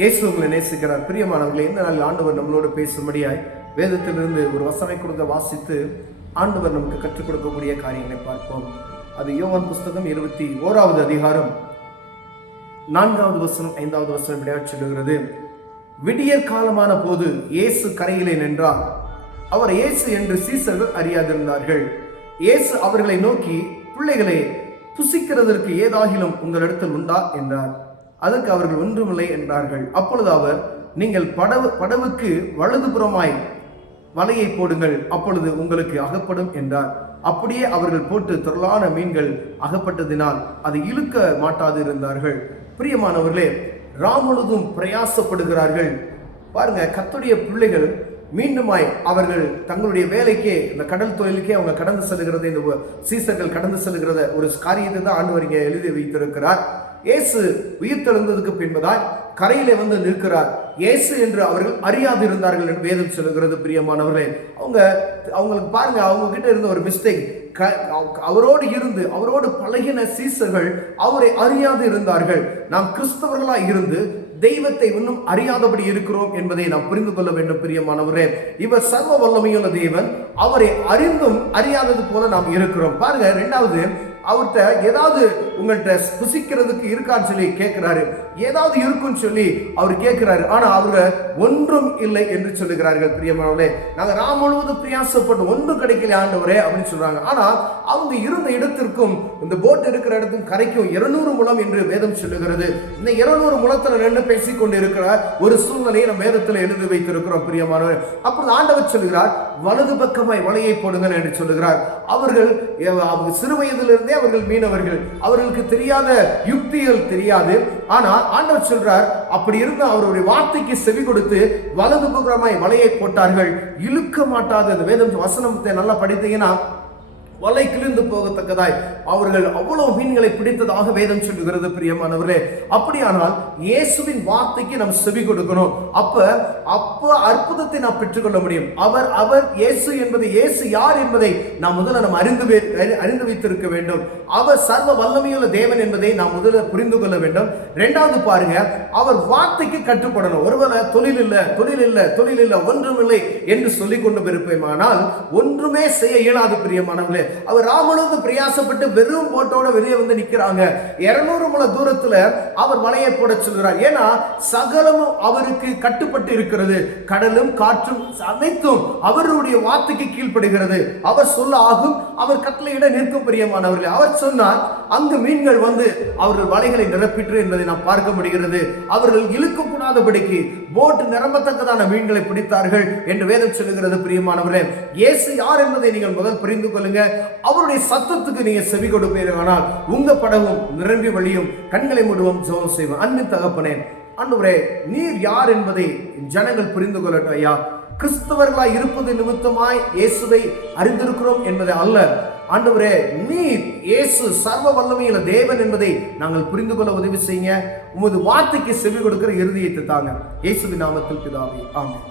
இயேசு உங்களை நேசிக்கிறார். பிரியமானவர்களே, இந்த நாளில் ஆண்டவர் நம்மளோடு பேசும்படியாய் வேதத்திலிருந்து ஒரு வசனை கொடுத்த வாசித்து ஆண்டவர் நமக்கு கற்றுக் கொடுக்கக்கூடிய காரியங்களை பார்ப்போம். அது யோவான் புஸ்தகம் 21வது அதிகாரம் 4வது வசனம் 5வது வசனம் விளையாட்டு சொல்லுகிறது. விடியற் காலமான போது இயேசு கரையிலே நின்றார். அவர் இயேசு என்று சீசர்கள் அறியாதிருந்தார்கள். இயேசு அவர்களை நோக்கி, பிள்ளைகளே, புசிக்கிறதற்கு ஏதாகிலும் உங்களிடத்தில் உண்டா என்றார். அதற்கு அவர்கள் ஒன்றுமில்லை என்றார்கள். அப்பொழுது அவர், நீங்கள் படவுக்கு வலதுபுறமாய் வலையை போடுங்கள், அப்பொழுது உங்களுக்கு அகப்படும் என்றார். அப்படியே அவர்கள் போட்டு திரளான மீன்கள் அகப்பட்டதினால் அது இழுக்க மாட்டாது இருந்தார்கள். பிரியமானவர்களே, முழுதும் பிரயாசப்படுகிறார்கள். பாருங்க, கர்த்தருடைய பிள்ளைகள் மீண்டுமாய் அவர்கள் தங்களுடைய வேலைக்கே, இந்த கடல் தொழிலுக்கே அவங்க கடந்து செல்கிறத, இந்த சீசர்கள் கடந்து செல்கிறத ஒரு காரியத்தை தான் ஆண்டவர் இங்கே எழுதி வைத்திருக்கிறார். இயேசு உயிர்த்தெழுந்ததுக்கு பின்பதாய் கரையிலே வந்து நிற்கிறார். இயேசு என்று அவர்கள் அறியாது இருந்தார்கள் என்று வேதம் சொல்லுகிறது. பிரியமானவர்களே, அவங்களுக்கு பாருங்க, அவங்க கிட்ட இருந்த ஒரு மிஸ்டேக். அவரோடு இருந்து அவரோடு பழகின சீசர்கள் அவரை அறியாது இருந்தார்கள். நாம் கிறிஸ்தவர்களாய் இருந்து தெய்வத்தை இன்னும் அறியாதபடி இருக்கிறோம் என்பதை நாம் புரிந்து கொள்ள வேண்டும். பிரியமானவரே, இவர் சர்வ வல்லமையுள்ள தேவன். அவரை அறிந்தும் அறியாதது போல நாம் இருக்கிறோம். பாருங்க, இரண்டாவது, அவர்கிட்ட ஏதாவது உங்கள்கிட்ட புசிக்கிறதுக்கு இருக்கான்னு சொல்லி கேட்கிறாரு. ஏதாவது இருக்குன்னு சொல்லி அவர் கேட்கிறாரு. ஆனா அவரு ஒன்றும் இல்லை என்று சொல்லுகிறார்கள். பிரியமானவர்களே, நாங்க முழுவதும் பிரயாசப்பட்டு ஒன்றும் கிடைக்கல ஆண்டவரே அப்படின்னு சொல்றாங்க. ஆனா அவங்க இருந்த இடத்திற்கும் இந்த போட் இருக்கிற இடத்துக்கும் கரைக்கும் 200 முழம் என்று வேதம் சொல்லுகிறது. இந்த 200 முழத்துல நின்று பேசிக் கொண்டு இருக்கிற ஒரு சூழ்நிலையை நம்ம வேதத்தில் எழுதி வைத்திருக்கிறோம். பிரியமானவர், அப்பொழுது ஆண்டவர் சொல்லுகிறார், வலது பக்கமாய் வலையை போடுங்கள் என்று சொல்லுகிறார். அவர்கள் சிறு வயதிலிருந்தே அவர்கள் மீனவர்கள், அவர்களுக்கு தெரியாத யுக்திகள் தெரியாது. ஆனால் ஆண்டவர் சொல்றார், அப்படி இருந்த அவருடைய வார்த்தைக்கு செவி கொடுத்து வலது பக்கமாய் வலையை போட்டார்கள், இழுக்க மாட்டாது. அந்த வேதம் வசனத்தை நல்லா படித்தீங்கன்னா வலை கிழிந்து போகத்தக்கதாய் அவர்கள் அவ்வளவு மீன்களை பிடித்ததாக வேதம் சொல்லுகிறது. பிரியமானவர்களே, அப்படியானால் இயேசுவின் வார்த்தைக்கு நாம் செவி கொடுக்கணும். அப்ப அற்புதத்தை நாம் பெற்றுக்கொள்ள முடியும். அவர் இயேசு என்பது, இயேசு யார் என்பதை நாம் முதல்ல நாம் அறிந்து வைத்திருக்க வேண்டும். அவர் சர்வ வல்லமையுள்ள தேவன் என்பதை நாம் முதல்ல புரிந்து கொள்ள வேண்டும். இரண்டாவது பாருங்க, அவர் வார்த்தைக்கு கட்டுப்படணும். ஒருவேளை தொழில் இல்ல ஒன்றுமில்லை என்று சொல்லிக் கொண்டு இருப்பேமானால் ஒன்றுமே செய்ய இயலாது. பிரியமானவர்களே, அவர் முழுவது பிரயாசப்பட்டு வெறும் போட்டோட வெளியே வந்து நிற்கிறாங்க. 200 முழ தூரத்துல அவர் வலையை போட சொல்கிறார். ஏன்னா சகலமும் அவருக்கு கட்டுப்பட்டு இருக்கிறது. கடலும் காற்றும் அனைத்தும் அவருடைய வார்த்தைக்கு கீழ்ப்படுகிறது. அவர் சொல்ல ஆகும், அவர் கட்டளையிட நிற்கும். பிரியமானவர்களே, அவர் சொன்னார், அங்கு மீன்கள் வந்து அவர்கள் வலைகளை நிரப்பிற்று என்பதை நாம் பார்க்க முடிகிறது. அவர்கள் இழுக்கக்கூடாதபடிக்கு போட் நிரம்பத்தக்கதான மீன்களை பிடித்தார்கள் என்று வேதம் சொல்லுகிறது. பிரியமானவர்களே, இயேசு யார் என்பதை நீங்கள் முதல் புரிந்து கொள்ளுங்க. அவருடைய சத்தத்துக்கு நீங்க செவி கொடுப்பீர்களானால் உங்க படகும் நிரம்பி வழியும். கண்களை மூடுவோம், ஜெபம் செய்வோம். அன்பின் தகப்பனே, ஆண்டவரே, நீர் யார் என்பதை ஜனங்கள் புரிந்து கொள்ளட்டும். ஐயா, கிறிஸ்தவர்களாய் இருப்பது நிமித்தமாய் இயேசுவை அறிந்திருக்கிறோம் என்பதை அல்ல. ஆண்டவரே, நீர் இயேசு சர்வ வல்லமையுள்ள தேவன் என்பதை நாங்கள் புரிந்து கொள்ள உதவி செய்யுங்க. உமது வார்த்தைக்கு செவி கொடுக்கிற இருதயத்தை தாங்க. இயேசுவின் நாமத்தில் பிதாவே, ஆமென்.